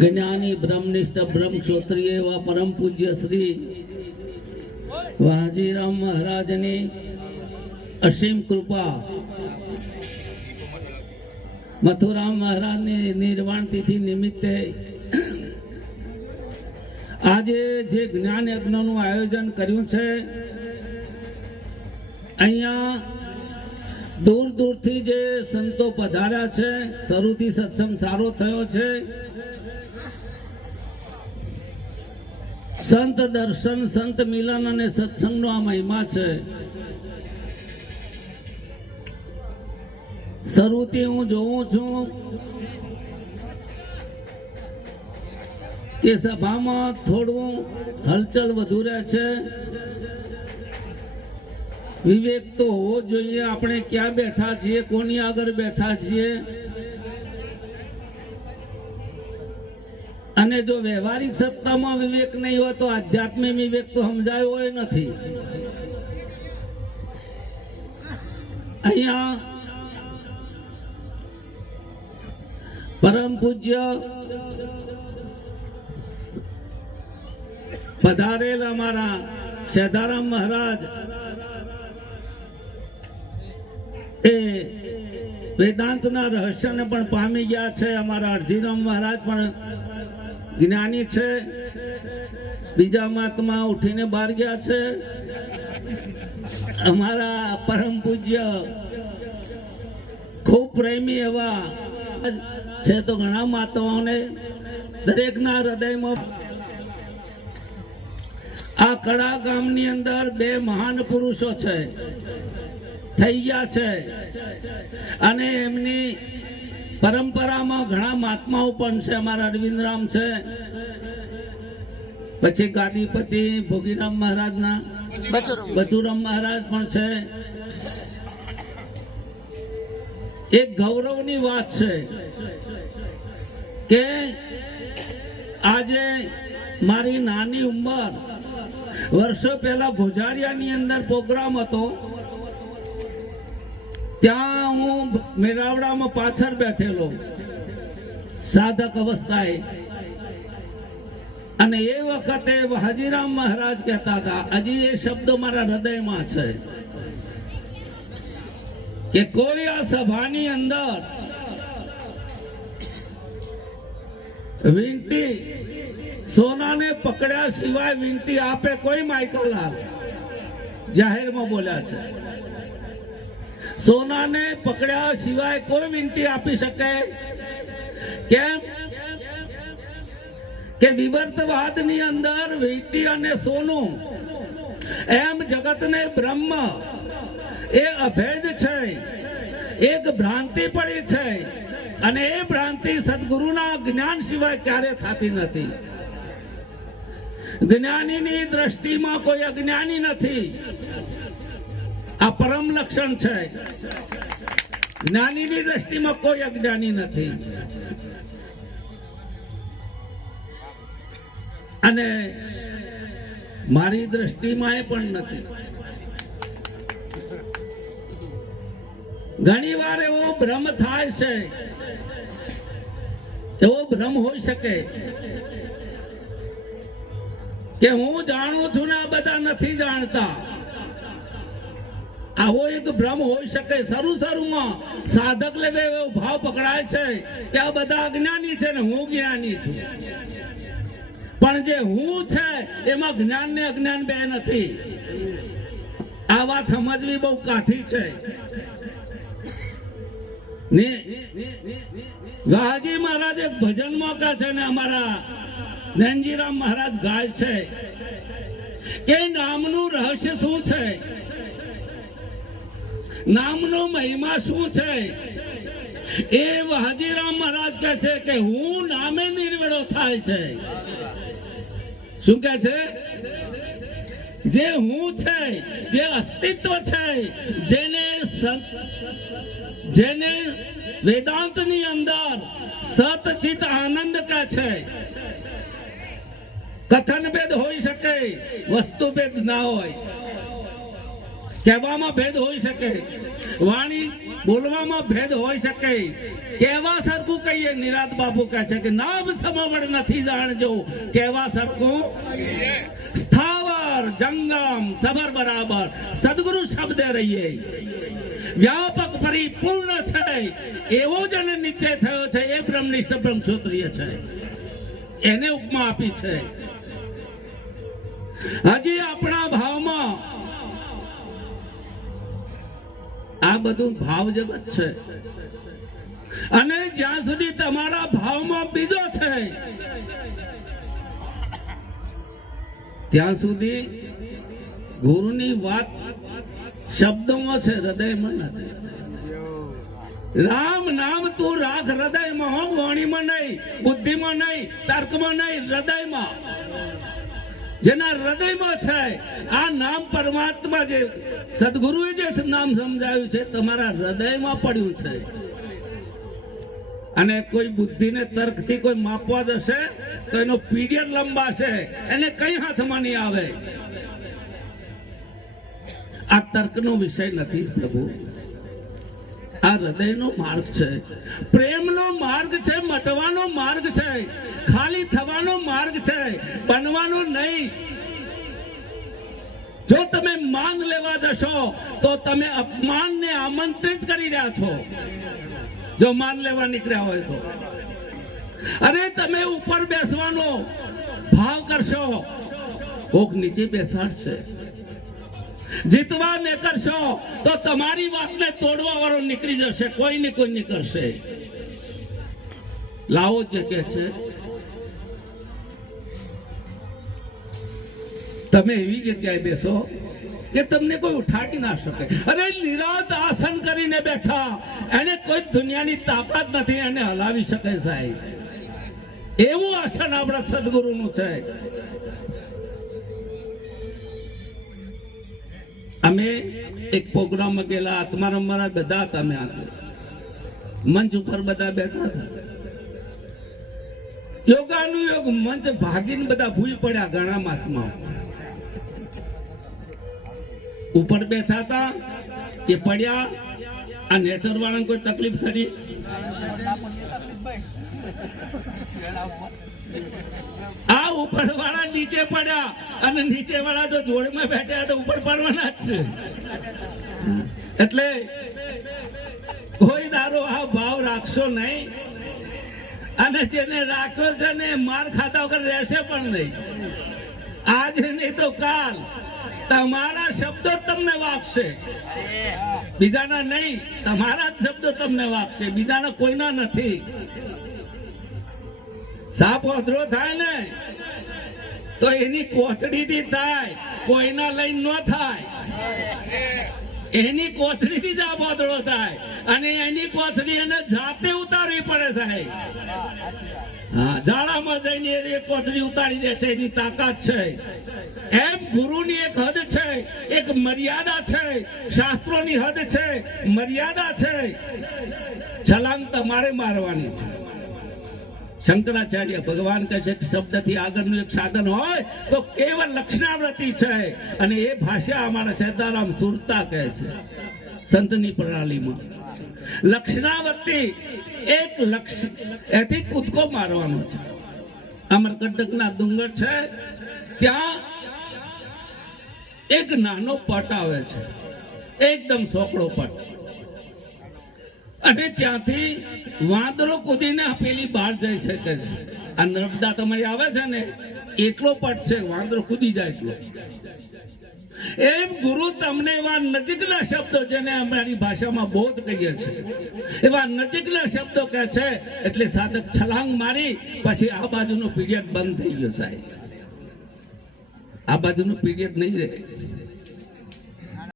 જ્ઞાની બ્રહ્મનિષ્ઠ બ્રહ્મ ક્ષોત્રિય એવા પરમ પૂજ્ય શ્રી વાજીરામ મહારાજની અસીમ કૃપા. મથુરામ મહારાજની નિર્વાણ તિથિ નિમિત્તે આજે જે જ્ઞાન યજ્ઞનું આયોજન કર્યું છે, અહીંયા દૂર દૂરથી જે સંતો પધાર્યા છે, શરૂથી સત્સંગ સારો થયો છે. સંત દર્શન, સંત મિલન અને સત્સંગનો આ મહિમા છે. શરૂથી હું જોઉં છું કે સભામાં થોડું હલચલ વધુ રહે છે. વિવેક તો હોવો જોઈએ, આપણે ક્યાં બેઠા છીએ, કોની આગળ બેઠા છીએ. અને જો વ્યવહારિક સત્તામાં વિવેક નહીં હોય તો આધ્યાત્મિક વિવેક તો સમજાયો હોય નથી. અહીંયા પરમ પૂજ્ય પધારેલ અમારા સેધારામ મહારાજ એ વેદાંતના રહસ્યને પણ પામી ગયા છે. અમારા અરજીરામ મહારાજ પણ જ્ઞાની છે? બીજા મહાત્મા ઉઠીને બહાર ગયા છે? અમારા પરમ પૂજ્ય ખૂબ પ્રેમી એવા છે તો ઘણા મહાત્માઓને દરેકના હૃદયમાં આ કડા ગામની અંદર બે મહાન પુરુષો છે, થઈ ગયા છે. અને એમની પરંપરામાં ઘણા મહાત્માઓ પણ છે અમારા અરવિંદરામ છે. પછી ગાદીપતિ ભોગીરામ મહારાજના બચુરામ મહારાજ પણ છે. એક ગૌરવની વાત છે કે આજે મારી નાની ઉંમર વર્ષો પહેલા ભોજારિયાની અંદર પ્રોગ્રામ હતો. ત્યાં હું મેરાવડામાં પાછળ બેઠેલો. સાધક અવસ્થાએ. અને એ વખતે હાજીરામ મહારાજ કહેતા હતા, હજી એ શબ્દ મારા હૃદયમાં છે. કે કોઈ આ સભાની અંદર વિનંતી સોનાને પકડ્યા સિવાય વિનંતી આપે કોઈ માઇકલાલ જાહેરમાં બોલ્યા છે. સોનાને પકડ્યા સિવાય કોઈ વિનંતી આપી શકે? કેમ? કે વિવર્તવાદની અંદર વિનંતી અને સોનું, એમ જગતને બ્રહ્મ, એ અભેદ છે, એક ભ્રાંતિ પડી છે, અને એ ભ્રાંતિ સદગુરુના જ્ઞાન સિવાય ક્યારે થતી નથી? જ્ઞાનીની દ્રષ્ટિમાં કોઈ અજ્ઞાની નથી. આ પરમ લક્ષણ છે. જ્ઞાનીની દ્રષ્ટિમાં કોઈ અજ્ઞાની નથી. અને મારી દ્રષ્ટિમાં એ પણ નથી. ઘણી વાર એવો ભ્રમ થાય છે. એવો ભ્રમ હોઈ શકે કે હું જાણું છું ને આ બધા નથી જાણતા. આવો એક ભ્રમ હોઈ શકે. શરૂ શરૂમાં સાધક લેવે એવો ભાવ પકડાય છે કે આ બધા અજ્ઞાની છે ને હું જ્ઞાની છું. પણ જે હું છે એમાં જ્ઞાન ને અજ્ઞાન બે નથી. આ વાત સમજવી બહુ કાઠી છે. ને મહારાજ એક ભજન કહે છે ને અમારા નંજીરામ મહારાજ ગાય છે. કે નામનું રહસ્ય શું છે? નામનો મહિમા શું છે? એ હાજીરામ મહારાજ કહે છે કે હું નામે નિર્વેળો થાય છે. શું કહે છે? જે હું છે, જે અસ્તિત્વ છે, જેને જેને વેદાંતની અંદર સતચિત આનંદ કહે છે. કથન ભેદ હોઈ શકે વસ્તુ ભેદ ના હોય. કહેવામાં ભેદ હોઈ શકે. વાણી બોલવામાં ભેદ હોઈ શકે. કહેવા સરખું કહીએ? નિરાત બાપુ કહે છે કે નામ સમવડ નથી જાણજો. કહેવા સરખું? સ્થાવર, જંગમ સબર બરાબર. સદગુરુ શબ્દે રહીએ. વ્યાપક પરિપૂર્ણ છે. એવો જ નિશ્ચય થયો છે. એ બ્રહ્મનિષ્ઠ બ્રહ્મક્ષોત્રિય છે. એને ઉપમા આપી છે. હજી આપણા ભાવમાં આ બધું ભાવ જગત છે. અને જ્યાં સુધી તમારા ભાવમાં બીજો છે ત્યાં સુધી ગુરુની વાત શબ્દોમાં છે, હૃદયમાં નથી. રામ નામ તું રાખ હૃદયમાં હો, વાણીમાં નહીં, બુદ્ધિમાં નહીં, તર્કમાં નહીં, હૃદયમાં. જેના હૃદયમાં છે આ નામ પરમાત્મા જે સદગુરુએ જે નામ સમજાવ્યું છે, તમારા હૃદયમાં પડ્યું છે. અને કોઈ બુદ્ધિને તર્કથી કોઈ માપવા જશે, તો એનો પીરિયડ લંબાશે એને કઈ હાથમાં નહીં આવે. આ તર્કનો વિષય નથી પ્રભુ. આ હૃદયનો માર્ગ છે. પ્રેમનો માર્ગ છે, મટવાનો માર્ગ છે, ખાલી થવાનો માર્ગ છે, બનવાનો નહીં. જો તમે માન લેવા જશો, તો તમે અપમાનને આમંત્રિત કરી રહ્યા છો. જો માન લેવા નીકળ્યા હોય તો. અરે, તમે ઉપર બેસવાનો ભાવ કરશો. કોક નીચે બેસાડશે. જીતવા ને કરશો તો તમારી વાતને તોડવા વાળો નીકળી જશે કોઈ ને કોઈ નીકળશે લાવો જે કે છે. તમે એવી જગ્યાએ બેસો કે તમને કોઈ ઉઠાડી ના શકે. અરે નિરાત આસન કરીને બેઠા, એને કોઈ દુનિયાની તાકાત નથી, એને હલાવી શકે સાહેબ. એવું આસન આપણા સદગુરુનું છે. અમે એક પ્રોગ્રામમાં ગયેલા આત્મા રમવાના બધા હતા અમે આગળ મંચ ઉપર બધા બેઠા હતા. યોગાનું યોગ મંચ ભાગીને બધા ભૂલ પડ્યા ઘણા મહાત્માઓ. ઉપર બેઠા હતા, એ પડ્યા. આ નેચર વાળાને કોઈ તકલીફ કરી આ ઉપર વાળા નીચે પડ્યા અને નીચે વાળા તો જોડમાં બેઠા તો ઉપર પડવાના જ છે. એટલે કોઈ દારો આ ભાવ રાખશો નહીં. અને જેને રાખ્યો છે ને માર ખાતા વગર રહેશે પણ નહીં. આજે નહીં તો કાલ તમારા શબ્દો તમને વાગશે. બીજાના નહીં, તમારા જ શબ્દો તમને વાગશે. બીજાના કોઈના નથી. સાપ ઓધરો થાય ને, તો એની કોથળીથી થાય, કોઈના લઈને ન થાય. એની કોથળીથી જ આ બોધડો થાય અને એની કોથળી એને જાતે ઉતારવી પડે સાહેબ. હા, ઝાડામાં જઈને એ કોથળી ઉતારી દેશે, એની તાકાત છે. એમ ગુરુની એક હદ છે, એક મર્યાદા છે, શાસ્ત્રોની હદ છે, મર્યાદા છે. છલાંગ તમારે મારવાની છે. શંકરાચાર્ય ભગવાન કહે છે કે શબ્દથી આગળનું એક સાધન હોય તો કેવળ લક્ષણાવૃત્તિ છે. અને એ ભાષા અમારા સેતારામ સુરતા કહે છે. સંતની પ્રણાલીમાં. લક્ષણાવતી એક લક્ષ, એથી કૂદકો મારવાનો છે. અમરકંટકના ડુંગર છે, ત્યાં એક નાનો પટ આવે છે. એકદમ સોકડો પટ. અને ત્યાંથી વાંદરો કૂદીને પેલી બહાર જઈ શકે છે. આ નર્મદા તમારી આવે છે ને, એટલો પટ છે વાંદરો કૂદી જાય એટલો. એમ ગુરુ તમને એવા નજીકના શબ્દો જેને અમારી ભાષામાં બોધ કહીએ છીએ. એવા નજીકના શબ્દો કહે છે, એટલે સાધક છલાંગ મારી, પછી આ બાજુનો પીરિયડ બંધ થઈ ગયો સાહેબ. આ બાજુનો પીરિયડ નહીં રહે.